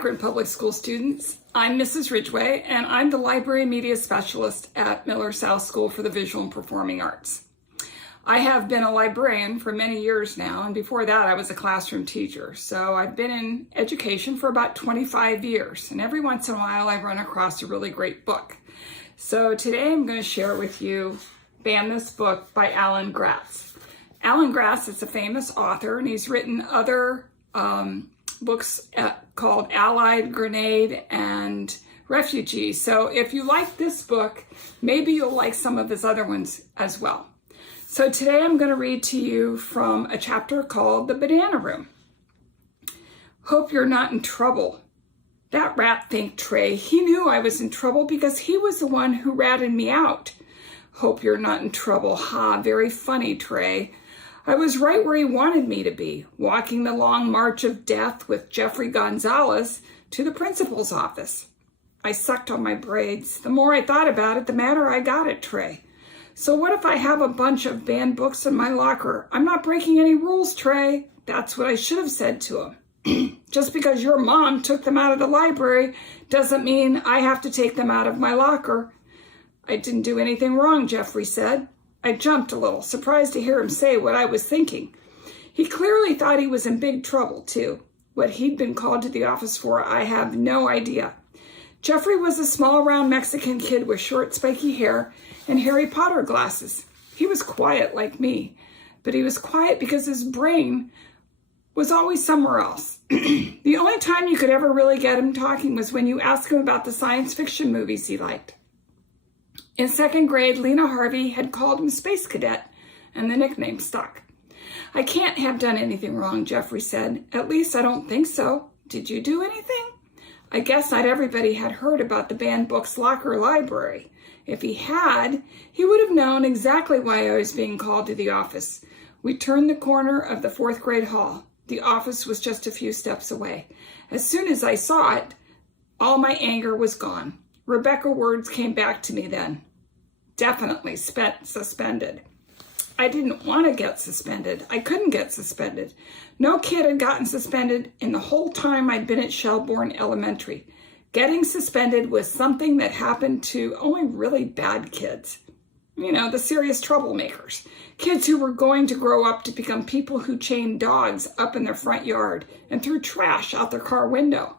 Akron Public School students. I'm Mrs. Ridgway, and I'm the Library Media Specialist at Miller South School for the Visual and Performing Arts. I have been a librarian for many years now, and before that I was a classroom teacher. So I've been in education for about 25 years, and every once in a while I run across a really great book. So today I'm going to share with you Ban This Book by Alan Gratz. Alan Gratz is a famous author, and he's written other books called Allied, Grenade, and Refugee. So if you like this book, maybe you'll like some of his other ones as well. So today I'm going to read to you from a chapter called The Banana Room. Hope you're not in trouble. That rat thanked Trey. He knew I was in trouble because he was the one who ratted me out. Hope you're not in trouble. Ha, very funny, Trey. I was right where he wanted me to be, walking the long march of death with Jeffrey Gonzalez to the principal's office. I sucked on my braids. The more I thought about it, the madder I got at Trey. So what if I have a bunch of banned books in my locker? I'm not breaking any rules, Trey. That's what I should have said to him. Just because your mom took them out of the library doesn't mean I have to take them out of my locker. I didn't do anything wrong, Jeffrey said. I jumped a little, surprised to hear him say what I was thinking. He clearly thought he was in big trouble, too. What he'd been called to the office for, I have no idea. Jeffrey was a small, round Mexican kid with short, spiky hair and Harry Potter glasses. He was quiet like me, but he was quiet because his brain was always somewhere else. The only time you could ever really get him talking was when you asked him about the science fiction movies he liked. In second grade, Lena Harvey had called him Space Cadet, and the nickname stuck. I can't have done anything wrong, Jeffrey said. At least I don't think so. Did you do anything? I guess not everybody had heard about the banned books locker library. If he had, he would have known exactly why I was being called to the office. We turned the corner of the fourth grade hall. The office was just a few steps away. As soon as I saw it, all my anger was gone. Rebecca's words came back to me then. Definitely suspended. I didn't want to get suspended. I couldn't get suspended. No kid had gotten suspended in the whole time I'd been at Shelbourne Elementary. Getting suspended was something that happened to only really bad kids. You know, the serious troublemakers. Kids who were going to grow up to become people who chained dogs up in their front yard and threw trash out their car window.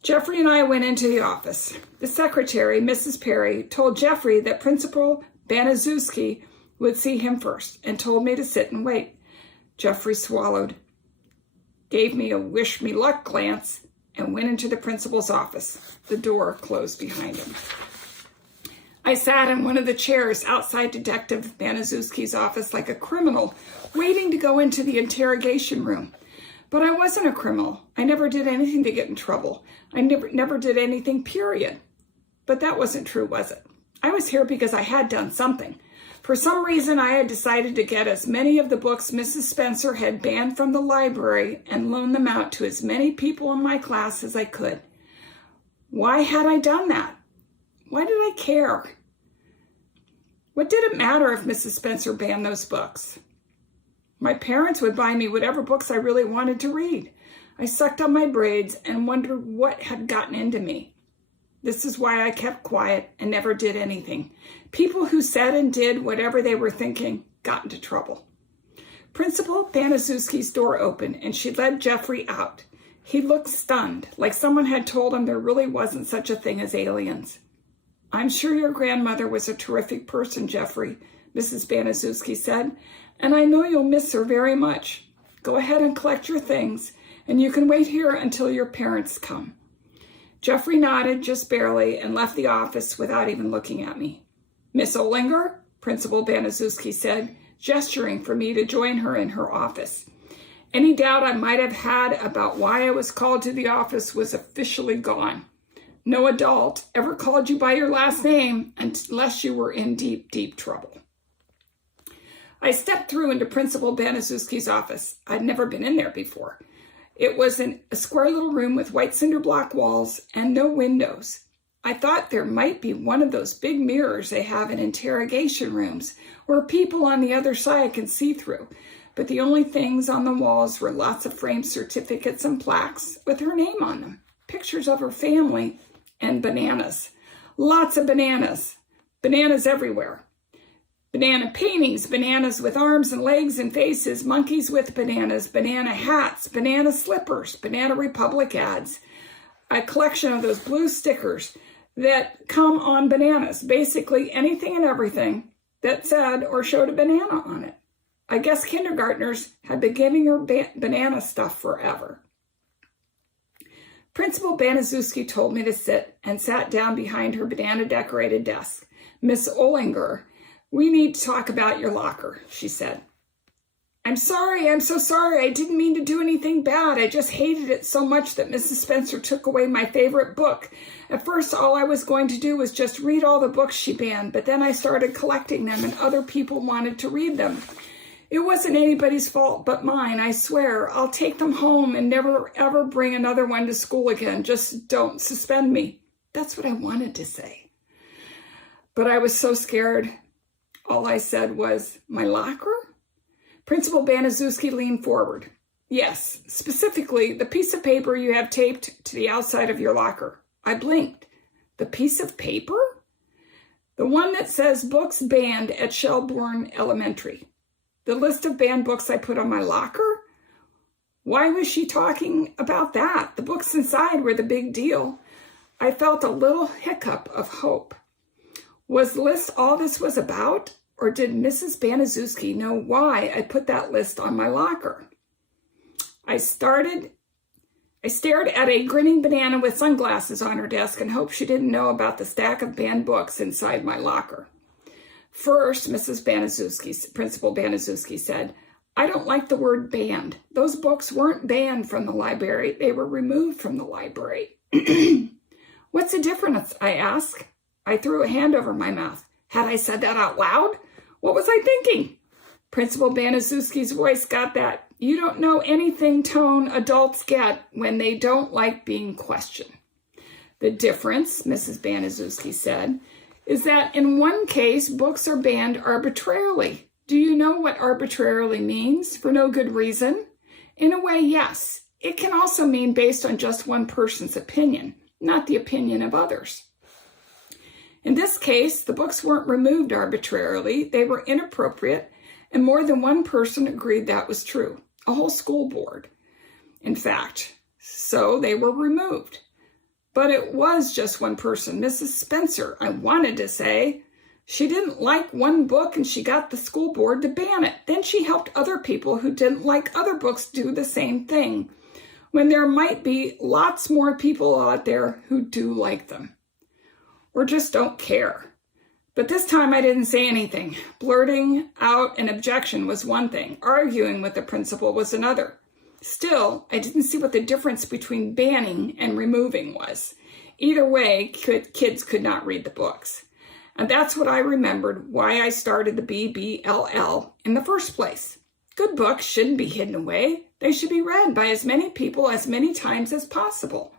Jeffrey and I went into the office. The secretary, Mrs. Perry, told Jeffrey that Principal Baniszewski would see him first and told me to sit and wait. Jeffrey swallowed, gave me a wish me luck glance, and went into the principal's office. The door closed behind him. I sat in one of the chairs outside Detective Baniszewski's office like a criminal, waiting to go into the interrogation room. But I wasn't a criminal. I never did anything to get in trouble. I never did anything, period. But that wasn't true, was it? I was here because I had done something. For some reason, I had decided to get as many of the books Mrs. Spencer had banned from the library and loan them out to as many people in my class as I could. Why had I done that? Why did I care? What did it matter if Mrs. Spencer banned those books? My parents would buy me whatever books I really wanted to read. I sucked on my braids and wondered what had gotten into me. This is why I kept quiet and never did anything. People who said and did whatever they were thinking got into trouble. Principal Baniszewski's door opened and she led Jeffrey out. He looked stunned, like someone had told him there really wasn't such a thing as aliens. I'm sure your grandmother was a terrific person, Jeffrey, Mrs. Baniszewski said, and I know you'll miss her very much. Go ahead and collect your things, and you can wait here until your parents come. Jeffrey nodded just barely and left the office without even looking at me. Miss Olinger, Principal Baniszewski said, gesturing for me to join her in her office. Any doubt I might have had about why I was called to the office was officially gone. No adult ever called you by your last name unless you were in deep, deep trouble. I stepped through into Principal Baniszewski's office. I'd never been in there before. It was in a square little room with white cinder block walls and no windows. I thought there might be one of those big mirrors they have in interrogation rooms where people on the other side can see through. But the only things on the walls were lots of framed certificates and plaques with her name on them. pictures of her family, and bananas. Lots of bananas. Bananas everywhere. Banana paintings, bananas with arms and legs and faces, monkeys with bananas, banana hats, banana slippers, Banana Republic ads, a collection of those blue stickers that come on bananas, basically anything and everything that said or showed a banana on it. I guess kindergartners had been giving her banana stuff forever. Principal Baniszewski told me to sit and sat down behind her banana-decorated desk. Miss Olinger, we need to talk about your locker, she said. I'm so sorry. I didn't mean to do anything bad. I just hated it so much that Mrs. Spencer took away my favorite book. At first, all I was going to do was just read all the books she banned, but then I started collecting them and other people wanted to read them. It wasn't anybody's fault but mine, I swear. I'll take them home and never ever bring another one to school again. Just don't suspend me. That's what I wanted to say. But I was so scared. All I said was, my locker? Principal Baniszewski leaned forward. Yes, specifically the piece of paper you have taped to the outside of your locker. I blinked. The piece of paper? The one that says books banned at Shelbourne Elementary. The list of banned books I put on my locker? Why was she talking about that? The books inside were the big deal. I felt a little hiccup of hope. Was the list all this was about? Or did Mrs. Baniszewski know why I put that list on my locker? I stared at a grinning banana with sunglasses on her desk and hoped she didn't know about the stack of banned books inside my locker. First, Principal Baniszewski said, I don't like the word banned. Those books weren't banned from the library. They were removed from the library. What's the difference? I asked. I threw a hand over my mouth. Had I said that out loud? What was I thinking? Principal Baniszewski's voice got that you don't know anything tone adults get when they don't like being questioned. The difference, Mrs. Baniszewski said, is that in one case, books are banned arbitrarily. Do you know what arbitrarily means? For no good reason? In a way, yes. It can also mean based on just one person's opinion, not the opinion of others. In this case, the books weren't removed arbitrarily. They were inappropriate, and more than one person agreed that was true. A whole school board, in fact. So they were removed. But it was just one person, Mrs. Spencer, I wanted to say. She didn't like one book and she got the school board to ban it. Then she helped other people who didn't like other books do the same thing, when there might be lots more people out there who do like them. Or just don't care. But this time I didn't say anything. Blurting out an objection was one thing. Arguing with the principal was another. Still, I didn't see what the difference between banning and removing was. Either way, kids could not read the books. And that's what I remembered why I started the BBLL in the first place. Good books shouldn't be hidden away. They should be read by as many people as many times as possible.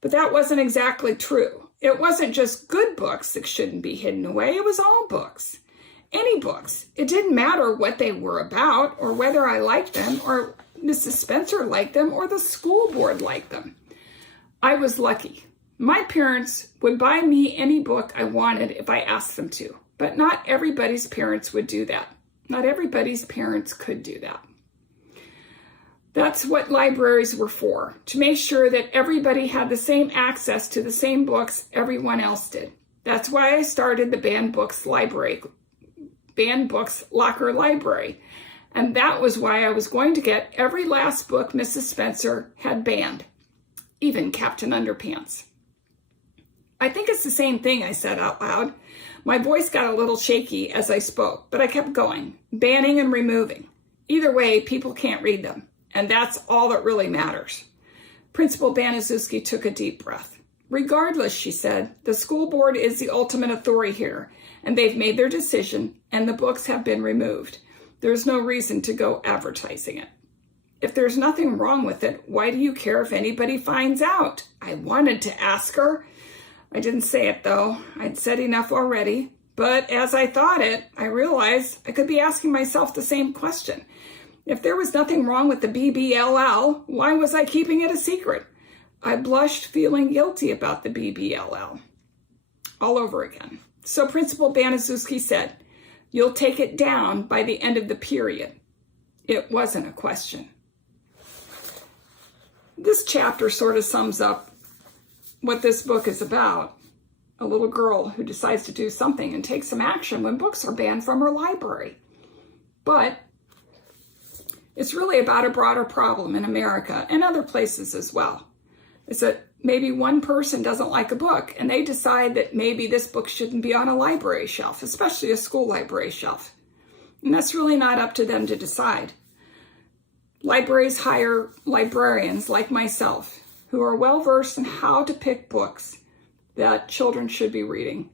But that wasn't exactly true. It wasn't just good books that shouldn't be hidden away. It was all books. Any books. It didn't matter what they were about or whether I liked them or Mrs. Spencer liked them or the school board liked them. I was lucky. My parents would buy me any book I wanted if I asked them to, but not everybody's parents would do that. Not everybody's parents could do that. That's what libraries were for, to make sure that everybody had the same access to the same books everyone else did. That's why I started the Banned Books Locker Library. And that was why I was going to get every last book Mrs. Spencer had banned, even Captain Underpants. I think it's the same thing, I said out loud. My voice got a little shaky as I spoke, but I kept going, banning and removing. Either way, people can't read them, and that's all that really matters. Principal Baniszewski took a deep breath. Regardless, she said, the school board is the ultimate authority here, and they've made their decision, and the books have been removed. There's no reason to go advertising it. If there's nothing wrong with it, why do you care if anybody finds out? I wanted to ask her. I didn't say it, though. I'd said enough already. But as I thought it, I realized I could be asking myself the same question. If there was nothing wrong with the BBLL, why was I keeping it a secret? I blushed feeling guilty about the BBLL all over again. So Principal Baniszewski said, "You'll take it down by the end of the period." It wasn't a question. This chapter sort of sums up what this book is about. A little girl who decides to do something and take some action when books are banned from her library. But it's really about a broader problem in America and other places as well. It's that maybe one person doesn't like a book and they decide that maybe this book shouldn't be on a library shelf, especially a school library shelf. And that's really not up to them to decide. Libraries hire librarians like myself who are well-versed in how to pick books that children should be reading.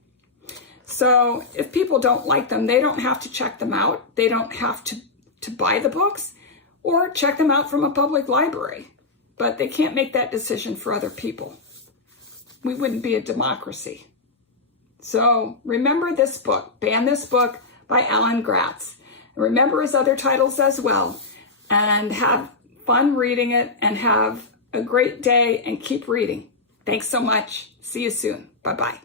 So if people don't like them, they don't have to check them out. They don't have to buy the books or check them out from a public library. But they can't make that decision for other people. We wouldn't be a democracy. So remember this book, Ban This Book by Alan Gratz. And remember his other titles as well. And have fun reading it and have a great day and keep reading. Thanks so much. See you soon. Bye-bye.